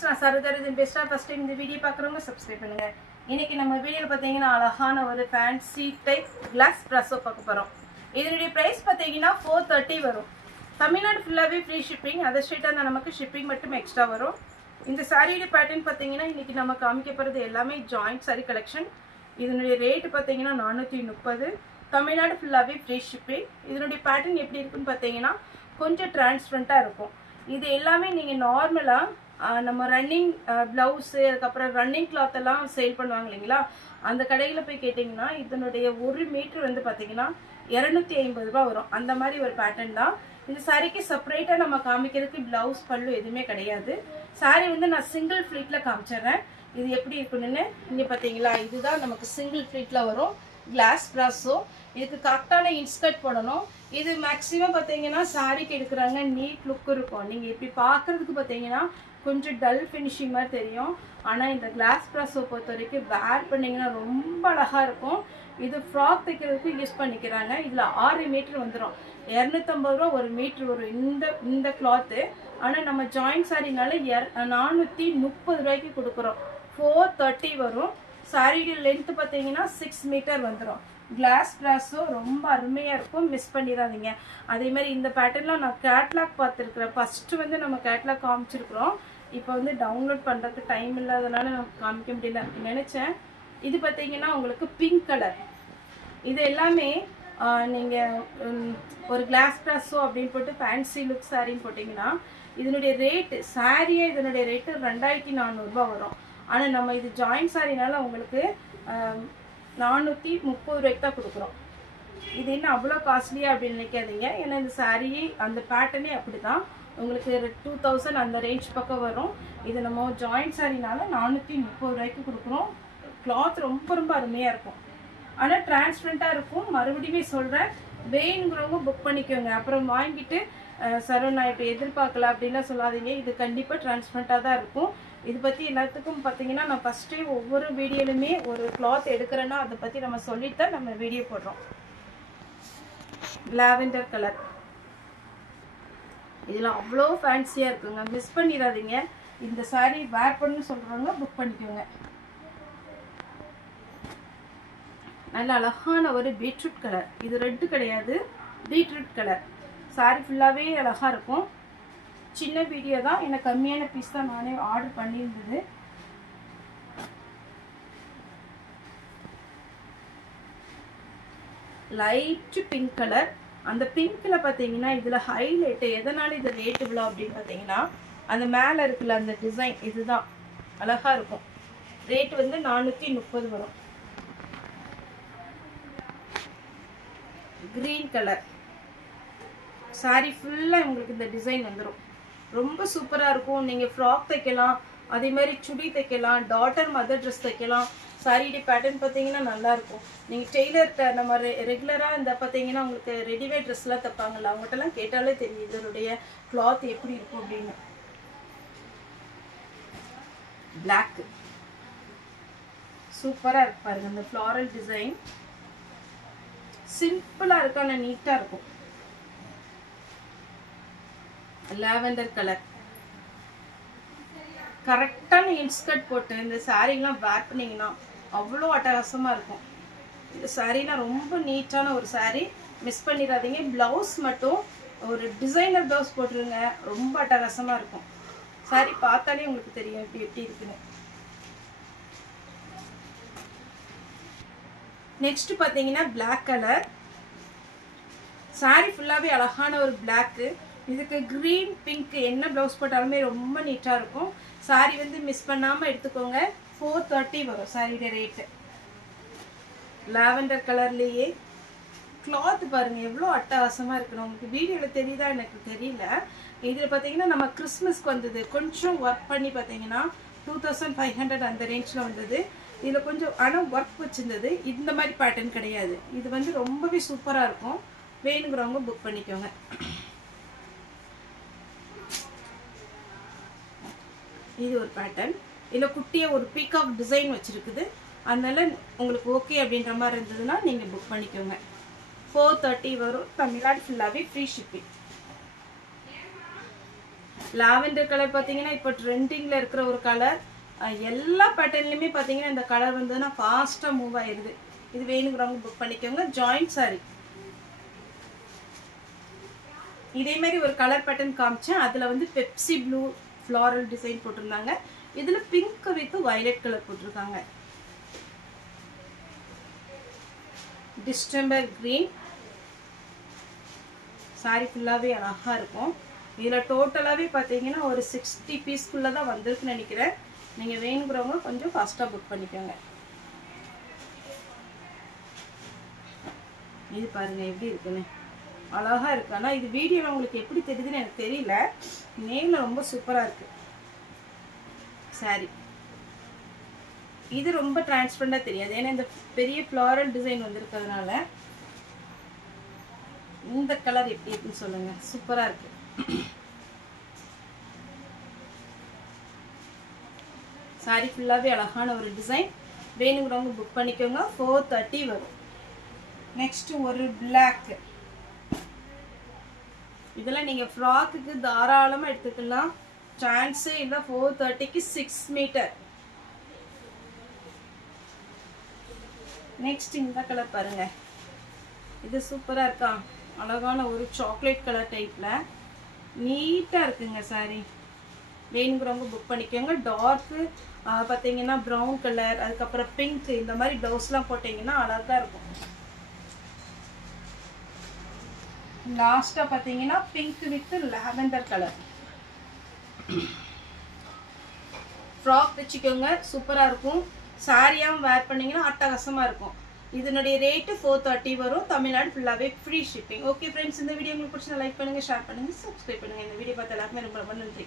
friends, நான் சரோஜா பெஸ்டா first time இந்த வீடியோ பார்க்குறவங்க சப்ஸ்கிரைப் பண்ணுங்க. இன்னைக்கு நம்ம வீடியோல பாத்தீங்கன்னா அழகான ஒரு ஃபேன்சி டைப் கிளாஸ் ப்ராசோ பார்க்க போறோம். இதனுடைய பிரைஸ் பாத்தீங்கன்னா 430 வரும். தமிழ்நாடு ஃபுல்லாவே ஃப்ரீ ஷிப்பிங். அதர் ஸ்டேட்டா இருந்தா நமக்கு ஷிப்பிங் மட்டும் எக்ஸ்ட்ரா வரும். இந்த சாரியோட பேட்டர்ன் பாத்தீங்கன்னா இன்னைக்கு நம்ம காமிக்க போறது எல்லாமே ஜாயிண்ட் சாரி கலெக்ஷன். இதனுடைய ரேட் பாத்தீங்கன்னா 430. தமிழ்நாடு ஃபுல்லாவே ஃப்ரீ ஷிப்பிங். இதனுடைய பேட்டர்ன் எப்படி இருக்குன்னு பாத்தீங்கன்னா கொஞ்சம் டிரான்ஸ்பரண்டா இருக்கும். இது எல்லாமே நீங்க நார்மலா நம்ம ரன்னிங் பிளவுஸ் அதுக்கப்புறம் ரன்னிங் கிளாத் எல்லாம் சேல் பண்ணுவாங்க இல்லைங்களா, அந்த கடையில் போய் கேட்டிங்கன்னா இதனுடைய 1 மீட்டர் வந்து பார்த்தீங்கன்னா 250 ரூபா வரும். அந்த மாதிரி ஒரு பேட்டர்ன் தான். இந்த சாரிக்கு செப்பரேட்டாக நம்ம காமிக்கிறதுக்கு பிளவுஸ் பல்லு எதுவுமே கிடையாது. சாரி வந்து நான் சிங்கிள் ஃப்ளீட்டில் காமிச்சிடுறேன் இது எப்படி இருக்குன்னு. இங்கே பார்த்தீங்களா, இதுதான் நமக்கு சிங்கிள் ஃப்ளீட்டில் வரும் கிளாஸ் ப்ராஸோ. இதுக்கு கரெக்டான இன்ஸ்கர்ட் போடணும். இது மேக்ஸிமம் பார்த்தீங்கன்னா சாரிக்கு எடுக்கிறாங்க நீட் லுக் இருக்கும். நீங்கள் இப்படி பார்க்குறதுக்கு பார்த்தீங்கன்னா கொஞ்சம் டல் ஃபினிஷிங் மாதிரி தெரியும். ஆனால் இந்த கிளாஸ் ப்ராஸோ பொறுத்த வரைக்கும் வேர் பண்ணிங்கன்னா ரொம்ப அழகாக இருக்கும். இது ஃப்ராக் தைக்கிறதுக்கு யூஸ் பண்ணிக்கிறாங்க. இதில் 6 மீட்டர் வந்துடும். 250 ரூபா 1 மீட்ரு வரும் இந்த கிளாத்து. ஆனால் நம்ம ஜாயிண்ட் சாரினால 430 ரூபாய்க்கு கொடுக்குறோம். 430 வரும். சாரியோட லென்த்து பார்த்தீங்கன்னா 6 மீட்டர் வந்துடும். கிளாஸ் ப்ராஸோ ரொம்ப அருமையாக இருக்கும், மிஸ் பண்ணிடாதீங்க. அதே மாதிரி இந்த பேட்டர்ன்லாம் நான் கேட்லாக் பார்த்துருக்குறேன். ஃபஸ்ட்டு வந்து நம்ம கேட்லாக் காமிச்சிருக்கிறோம். இப்போ வந்து டவுன்லோட் பண்ணுறதுக்கு டைம் இல்லாதனால நம்ம காமிக்க முடியல நினச்சேன். இது பார்த்தீங்கன்னா உங்களுக்கு பிங்க் கலர். இது எல்லாமே நீங்கள் ஒரு கிளாஸ் ப்ராஸோ அப்படின்னு போட்டு ஃபேன்சி லுக் சாரின்னு போட்டிங்கன்னா இதனுடைய ரேட்டு சாரியே இதனுடைய ரேட்டு 2400 ரூபா வரும். ஆனால் நம்ம இது ஜாயிண்ட் சாரினால உங்களுக்கு 430 ரூபாய்க்கு தான் கொடுக்குறோம். இது என்ன அவ்வளோ காஸ்ட்லியாக அப்படின்னு நினைக்காதீங்க. ஏன்னா இந்த சாரீ அந்த பேட்டர்னே அப்படி தான் உங்களுக்கு 2000 அந்த ரேஞ்ச் பக்கம் வரும். இது நம்ம ஜாயிண்ட் சாரினால 430 ரூபாய்க்கு கொடுக்குறோம். கிளாத் ரொம்ப ரொம்ப அருமையாக இருக்கும். ஆனால் டிரான்ஸ்பரண்ட்டாக இருக்கும். மறுபடியும் சொல்கிறேன், வேணுங்கிறவங்க புக் பண்ணிக்கோங்க. அப்புறம் வாங்கிட்டு சார் நான் இப்போ எதிர்பார்க்கல அப்படின்லாம் சொல்லாதீங்க. இது கண்டிப்பாக டிரான்ஸ்பரண்ட்டாக தான் இருக்கும். இது பற்றி எல்லாத்துக்கும் பார்த்தீங்கன்னா நான் ஃபஸ்ட்டே ஒவ்வொரு வீடியோலுமே ஒரு கிளாத் எடுக்கிறேன்னா அதை பற்றி நம்ம சொல்லிட்டு தான் நம்ம வீடியோ போடுறோம். லாவெண்டர் கலர் இதில் அவ்வளோ ஃபேன்சியாக இருக்குங்க, மிஸ் பண்ணிடாதீங்க. இந்த சாரீ வேர் பண்ணு சொல்கிறவங்க புக் பண்ணிக்கோங்க. நல்ல அழகான ஒரு பீட்ரூட் கலர். இது ரெட்டு கிடையாது, பீட்ரூட் கலர். சாரீ ஃபுல்லாகவே அழகாக இருக்கும். சின்ன வீடியோ தான், எனக்கு கம்மியான பீஸ் தான் நானே ஆர்டர் பண்ணியிருந்தது. Light pink colour. அந்த பிங்க்கில் பார்த்தீங்கன்னா இதில் ஹைலைட்டு எதனால இது ரேட் இவ்வளோ அப்படின்னு பார்த்தீங்கன்னா அந்த மேலே இருக்குல்ல அந்த டிசைன், இதுதான் அழகாக இருக்கும். ரேட் வந்து 430 வரும். கிரீன் கலர் சாரி ஃபுல்லாக உங்களுக்கு இந்த டிசைன் வந்துடும். ரொம்ப சூப்பராக இருக்கும். நீங்கள் ஃப்ராக் தைக்கலாம், அதே மாதிரி சுடி தைக்கலாம், டாட்டர் மதர் ட்ரெஸ் தைக்கலாம். சாரியுடைய பேட்டர்ன் பார்த்தீங்கன்னா நல்லாயிருக்கும். நீங்கள் டெய்லர்கிட்ட நம்ம ரெகுலராக இந்த பார்த்தீங்கன்னா உங்களுக்கு ரெடிமேட் ட்ரெஸ்லாம் தைப்பாங்கல்ல, அவங்ககிட்டலாம் கேட்டாலே தெரியும் இதனுடைய கிளாத் எப்படி இருக்கும் அப்படின்னு. பிளாக்கு சூப்பராக இருக்கு பாருங்க. இந்த ஃப்ளாரல் டிசைன் சிம்பிளாக இருக்கு, ஆனால் நீட்டாக இருக்கும். லாவெண்டர் கலர் கரெக்டான இன்ஸ்கர்ட் போட்டு இந்த சாரீலாம் வேர் பண்ணிங்கன்னா அவ்வளோ அட்டகாசமாக இருக்கும். இந்த சாரீலாம் ரொம்ப நீட்டான ஒரு சாரீ, மிஸ் பண்ணிடாதீங்க. ப்ளவுஸ் மட்டும் ஒரு டிசைனர் ப்ளவுஸ் போட்டுருங்க, ரொம்ப அட்டகாசமாக இருக்கும். சாரீ பார்த்தாலே உங்களுக்கு தெரியும் எப்படி இருக்குன்னு. நெக்ஸ்ட் பார்த்தீங்கன்னா பிளாக் கலர். சாரீ ஃபுல்லாகவே அழகான ஒரு பிளாக்கு. இதுக்கு க்ரீன் பிங்க் என்ன ப்ளவுஸ் போட்டாலுமே ரொம்ப நீட்டாக இருக்கும். சாரீ வந்து மிஸ் பண்ணாமல் எடுத்துக்கோங்க. 430 வரும் சாரியோட ரேட்டு. லாவெண்டர் கலர்லேயே கிளாத் பாருங்கள் எவ்வளோ அட்டகாசமாக இருக்கணும். உங்களுக்கு வீடியோவில் தெரியுதா எனக்கு தெரியல. இதில் பார்த்தீங்கன்னா நம்ம கிறிஸ்மஸ்க்கு வந்தது, கொஞ்சம் ஒர்க் பண்ணி பார்த்தீங்கன்னா 2500 அந்த ரேஞ்சில் வந்தது. இதில் கொஞ்சம் ஆனால் ஒர்க் வச்சுருந்தது. இந்த மாதிரி பேட்டர்ன் கிடையாது. இது வந்து ரொம்பவே சூப்பராக இருக்கும். வேணுங்கிறவங்க புக் பண்ணிக்கோங்க. இது ஒரு பேட்டர்ன். இதில் குட்டியாக ஒரு பீகாக் டிசைன் வச்சுருக்குது. அதனால உங்களுக்கு ஓகே அப்படின்ற மாதிரி இருந்ததுன்னா நீங்கள் புக் பண்ணிக்கோங்க. 430 வரும். தமிழ்நாடு ஃபுல்லாகவே ஃப்ரீ ஷிப்பிங். லாவெண்டர் கலர் பார்த்தீங்கன்னா இப்போ ட்ரெண்டிங்கில் இருக்கிற ஒரு கலர். எல்லா பேட்டர்ன்லையுமே பார்த்தீங்கன்னா இந்த கலர் வந்ததுன்னா ஃபாஸ்ட்டாக மூவ் ஆயிடுது. இது வேணுங்கிறவங்க புக் பண்ணிக்கோங்க. Joint sorry. இதே மாதிரி ஒரு கலர் பேட்டர்ன் காமிச்சேன். அதில் வந்து பெப்சி ப்ளூ ஃப்ளாரல் டிசைன் போட்டிருந்தாங்க. இதில் பிங்க் வித் வயலட் கலர் போட்டிருக்காங்க. Distemper green. சாரி ஃபுல்லாகவே அழகாக இருக்கும். இதில் டோட்டலாகவே பார்த்தீங்கன்னா ஒரு 60 பீஸ்க்குள்ளே தான் வந்திருக்குன்னு நினைக்கிறேன். நீங்கள் வேணுங்கிறவங்க கொஞ்சம் ஃபாஸ்ட்டாக புக் பண்ணிக்கோங்க. இது பாருங்கள் எப்படி இருக்குன்னு, அழகாக இருக்கு. ஆனால் இது வீடியோவில் உங்களுக்கு எப்படி தெரியுதுன்னு எனக்கு தெரியல. நேரில் ரொம்ப சூப்பராக இருக்குது சாரி. இது ரொம்ப டிரான்ஸ்பரண்டாக தெரியாது, ஏன்னா இந்த பெரிய ஃப்ளாரல் டிசைன் வந்திருக்கிறதுனால. இந்த கலர் எப்படி இருக்குன்னு சொல்லுங்க. சூப்பராக இருக்கு. சாரி ஃபுல்லாகவே அழகான ஒரு டிசைன். வேணுங்கிறவங்க புக் பண்ணிக்கோங்க. 430 வரும். நெக்ஸ்ட் ஒரு பிளாக். இதெல்லாம் நீங்கள் ஃப்ராக்குக்கு தாராளமாக எடுத்துக்கலாம். சான்ஸே இல்லை. 430க்கு 6 மீட்டர். நெக்ஸ்ட் இந்த கலர் பாருங்க. இது சூப்பராக இருக்கா? அழகான ஒரு சாக்லேட் கலர் டைப்பில் நீட்டாக இருக்குங்க சாரி. வேணுங்கிறவங்க புக் பண்ணிக்கோங்க. டார்க்கு பார்த்தீங்கன்னா ப்ரௌன் கலர், அதுக்கப்புறம் பிங்க், இந்த மாதிரி ப்ளவுஸ்லாம் போட்டிங்கன்னா அழகாக இருக்கும். லாஸ்ட்டாக பார்த்தீங்கன்னா pink with lavender colour frock வச்சுக்கோங்க. சூப்பராக இருக்கும். சாரியாகவும் வேர் பண்ணிங்கன்னா அட்டகாசமாக இருக்கும். இதனுடைய ரேட்டு 430 வரும். தமிழ்நாடு ஃபுல்லாகவே ஃப்ரீ ஷிப்பிங். ஓகே ஃப்ரெண்ட்ஸ், இந்த வீடியோ உங்களுக்கு பிடிச்சா லைக் பண்ணுங்கள், ஷேர் பண்ணுங்கள், சப்ஸ்கிரைப் பண்ணுங்கள். இந்த வீடியோ பார்த்து எல்லாருமே ரொம்ப ரொம்ப நன்றி.